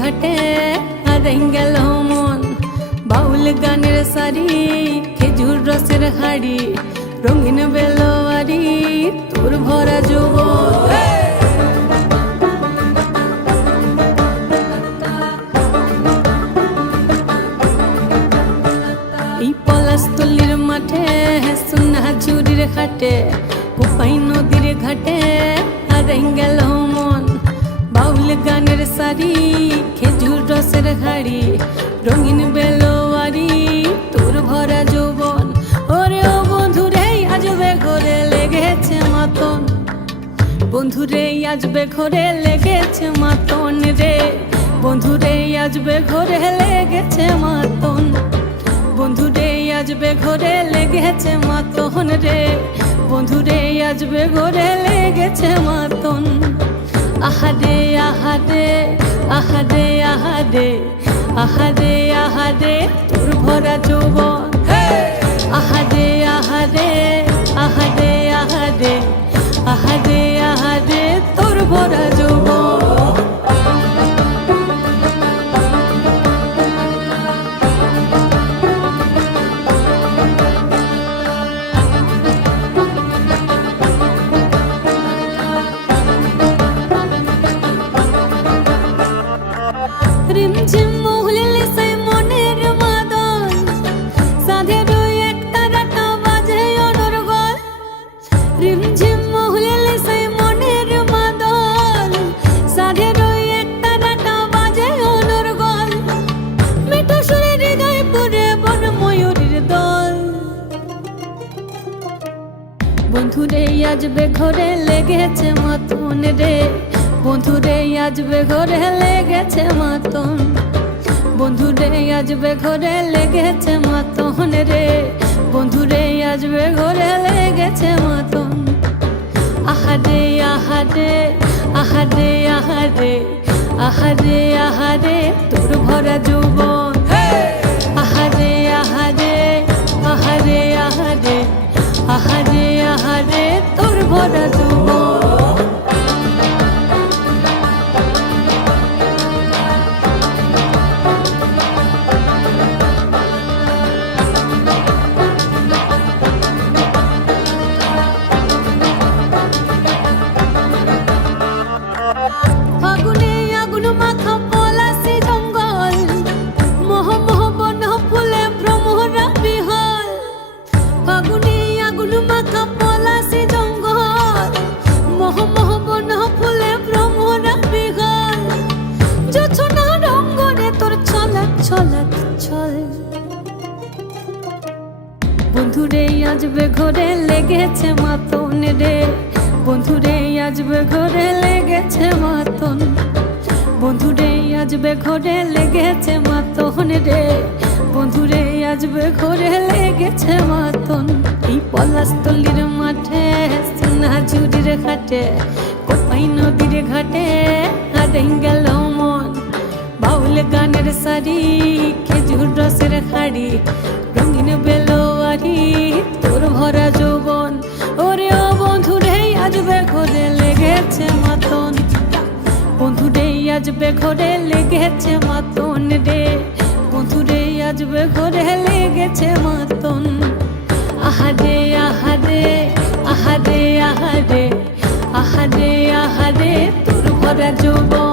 ঘাটে হারাই গেল মন। বাউল গানের সারি, খেজুর রসের হাড়ি, রঙিন বেলোয়ারি, তোর ভরা যৌবন। এই পলাশতলির মাঠে, সোনা ঝুরির ঘাটে, কোপাই নদীর ঘাটে হারাই গেল মন। বাউল গানের সারি, খেজুর রসের হাড়ি, রঙিন বেলোয়ারি, তোর ভরা যৌবন। ওরে ও বন্ধুরে আজবে ঘরে লেগেছে মাতন, বন্ধুরে আজবে ঘরে লেগেছে মাতন রে, বন্ধুরে আজবে ঘরে লেগেছে মাতন, বন্ধুরে আজবে ঘরে লেগেছে মাতন রে, বন্ধুরে আজবে ঘরে লেগেছে মাতন। আহারে আহারে আহারে আহারে আহারে আহারে তোর ভরা যৌবন। আহারে আহারে আহারে আহারে আহারে আহারে তোর ভরা যৌবন। রিমঝিম মহুলিলে সেই মনের মাদল, সাধের এক তারাটা বাজে অনর্গল। রিমঝিম মহুলিলে সেই মনের মাদল, সাধের এক তারাটা বাজে অনর্গল। মিঠো সুরে হৃদয় পুরে বন ময়ূরীর দল। বন্ধুরে আজবে ঘরে লেগেছে মাতন রে, বন্ধুরে আজবে ঘরে লেগেছে মাতন, বন্ধুরে আজবে ঘরে লেগেছে মাতন রে, বন্ধুরে আজবে ঘরে লেগেছে মাতন। আহারে আহারে আহারে আহারে আহারে আহারে তোর ভরা যৌবন। আহারে আহারে আহারে আহারে আহারে আহারে তোর ভরা যৌবন। ফাগুনে আগুন মাখা পলাশি জঙ্গল, মোহ মোহ বন ফুলে ভ্রমরা বিহল। ফাগুনে আগুন মাখা পলাশি জঙ্গল, মোহ মোহ বন ফুলে ভ্রমরা বিহল। জোছনা রঙ্গনে তোর ছলক ছলক ছল। বন্ধুরে আজবে ঘরে লেগেছে মাতন রে, বন্ধুরে আজবে ঘরে লেগেছে মাতন, বন্ধুরে আজবে ঘরে লেগেছে মাতন রে, বন্ধুরে আজবে ঘরে লেগেছে মাতন। এই পলাশতলির মাঠে, সোনা ঝুরির ঘাটে, কোপাই নদীর ঘাটে হারাই গেল মন। বাউল গানের সারি, খেজুর রসের হাড়ি, রঙিন বেলোয়ারি, তোর ভরা যৌবন। ওরে ও বন্ধুরে আজবে ঘরে লেগেছে মাতন, বন্ধুরে আজবে ঘরে লেগেছে মাতন রে, বন্ধুরে আজবে ঘরে লেগেছে মাতন। আহারে আহারে আহারে আহারে আহারে আহারে তোর ভরা যৌবন।